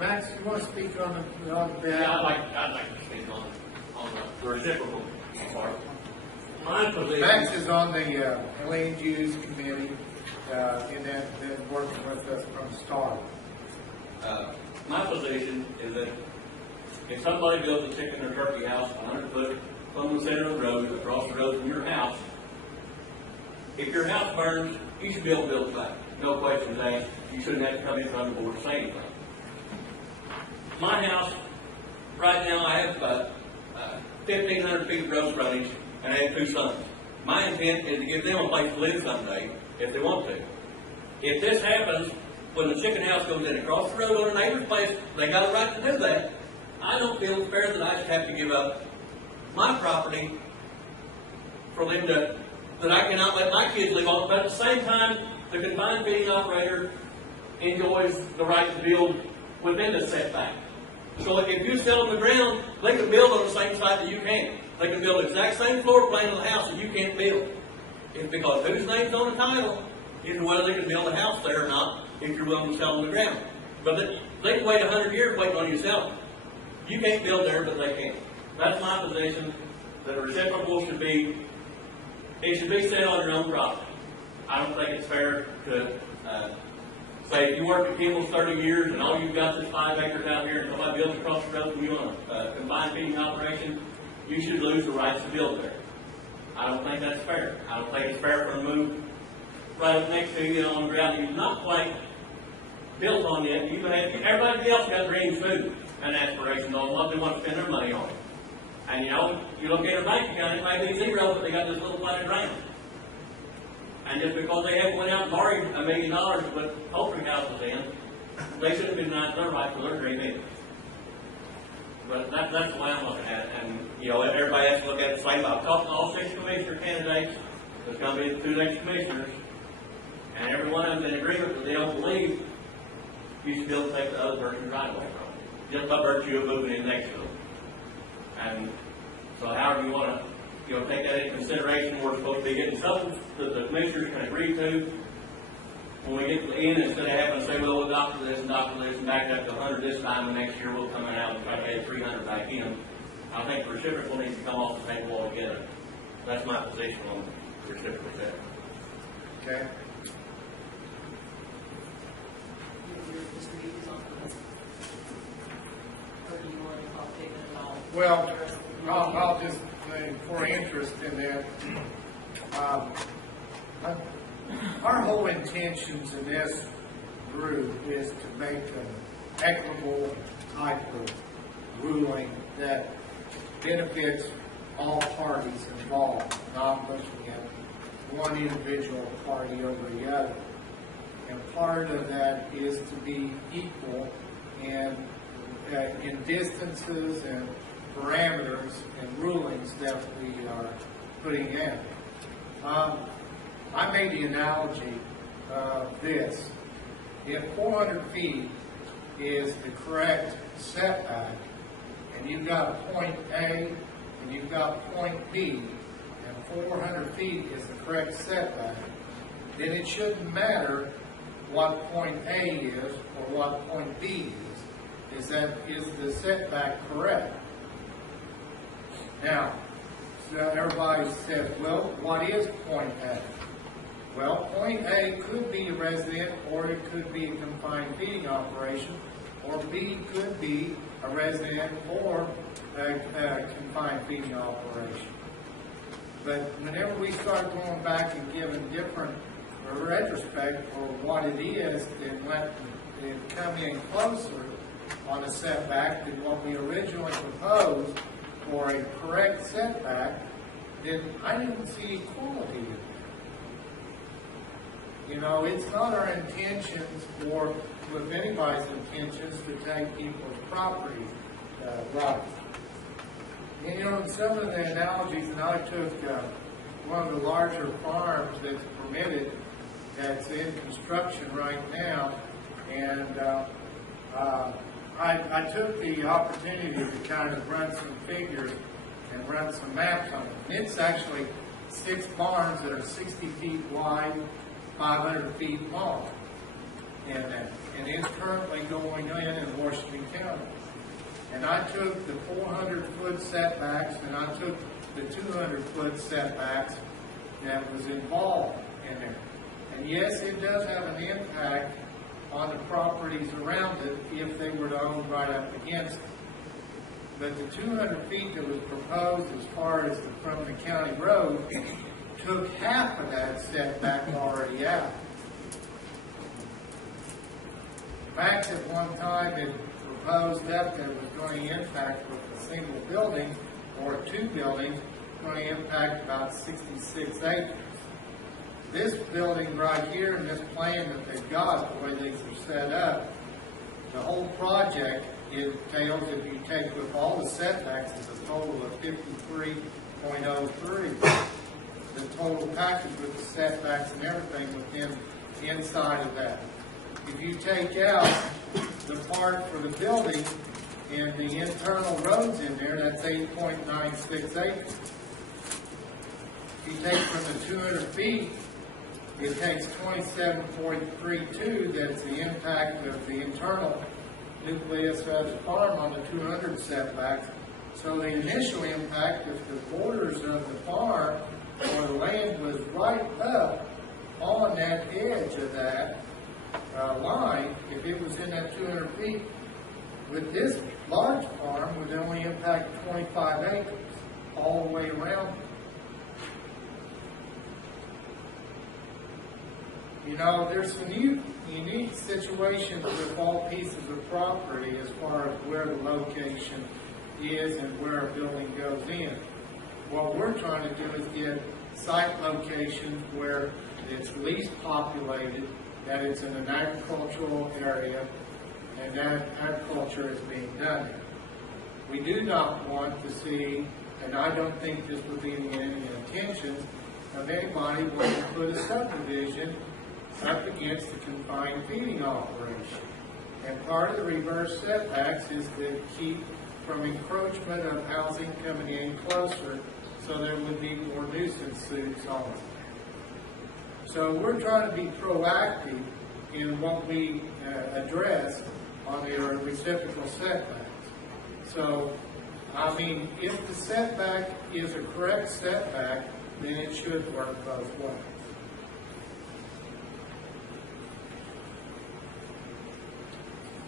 Max, you want to speak on the that? Yeah, I'd like to speak on the reciprocal part. My position. Max is on the land use committee, and then working with us from the start. My position is that if somebody builds a chicken or turkey house 100 foot from the center of the road, across the road from your house, if your house burns, you should be able to build it back. No questions asked. You shouldn't have to come in front of the board to say anything. My house, right now, I have 1,500 feet of road frontage, and I have 2 sons. My intent is to give them a place to live someday, if they want to. If this happens, when the chicken house goes in across the road on a neighbor's place, they got a right to do that. I don't feel it's fair that I should have to give up my property for them to, that I cannot let my kids live on. But at the same time, the confined feeding operator enjoys the right to build within the setback. So if you sell them the ground, they can build on the same site that you can. They can build the exact same floor plan of the house that you can't build. It's because whose name's on the title is whether they can build a house there or not if you're willing to sell them the ground. But they can wait 100 years waiting on you to sell them. You can't build there, but they can. That's my position, that a reciprocal should be, it should be set on your own property. I don't think it's fair to say if you work at Kimball's 30 years and all you've got is 5 acres out here and somebody builds across the road from you on a confined feeding operation, you should lose the rights to build there. I don't think that's fair. I don't think it's fair for them to move right up next to you on the ground that you've not quite built on yet. Everybody else got dreams too and aspirations on what they want to spend their money on. And you know, you look at a bank account, it might be 0, but they got this little flat ground. And just because they haven't went out and borrowed $1 million to put poultry houses in, they shouldn't be denied their right to their dream either. But that's the way I'm looking at it. And, you know, everybody has to look at it the same. I've talked to all 6 commissioner candidates. There's going to be 2 next commissioners. And every one of them in agreement that they don't believe you should be able to take the other person's right away from them, just by virtue of moving in next to them. And so however you want to, you know, take that into consideration, we're supposed to be getting something that the commissioners can agree to. When we get to the end, instead of having to say, well, we'll doctor this and back up to 100 this time, and next year we'll come out and try to add 300 back in. I think the reciprocal needs to come off the table altogether. That's my position on the reciprocal setback. Okay. Well, I'll just say for interest in that, our whole intentions in this group is to make an equitable type of ruling that benefits all parties involved, not looking at one individual party over the other. And part of that is to be equal in distances and parameters and rulings that we are putting in. I made the analogy of this. If 400 feet is the correct setback, and you've got a point A and you've got point B, and 400 feet is the correct setback, then it shouldn't matter what point A is or what point B is. Is the setback correct? Now, so everybody says, well, what is point A? Well, point A could be a resident, or it could be a confined feeding operation, or B could be a resident or a confined feeding operation. But whenever we start going back and giving different retrospect for what it is, then let it come in closer on a setback than what we originally proposed for a correct setback, then I didn't see equality in it. You know, it's not our intentions, or with anybody's intentions, to take people's property rights. And you know, some of the analogies, and I took one of the larger farms that's permitted, that's in construction right now, and I took the opportunity to kind of run some figures and run some maps on it. And it's actually 6 barns that are 60 feet wide, 500 feet long. And and it's currently going in Washington County. And I took the 400-foot setbacks and I took the 200-foot setbacks that was involved in there. And yes, it does have an impact on the properties around it if they were to own right up against it. But the 200 feet that was proposed as far as from the county road took half of that setback already out. In fact, at one time it proposed that it was going to impact with a single building or two buildings, going to impact about 66 acres. This building right here and this plan that they've got, the way these are set up, the whole project entails, if you take with all the setbacks, is a total of 53.03. The total package with the setbacks and everything within inside of that. If you take out the part for the building and the internal roads in there, that's 8.96 acres. If you take from the 200 feet, it takes 27.32, that's the impact of the internal nucleus of the farm on the 200 setbacks. So the initial impact, if the borders of the farm or the land was right up on that edge of that line, if it was in that 200 feet, with this large farm would only impact 25 acres all the way around. You know, there's some unique situations with all pieces of property as far as where the location is and where a building goes in. What we're trying to do is get site locations where it's least populated, that it's in an agricultural area, and that agriculture is being done there. We do not want to see, and I don't think this would be any intention of anybody wanting to put a subdivision up against the confined feeding operation. And part of the reverse setbacks is to keep from encroachment of housing coming in closer, so there would be more nuisance suits on it. So we're trying to be proactive in what we address on the reciprocal setbacks. So, I mean, if the setback is a correct setback, then it should work both ways.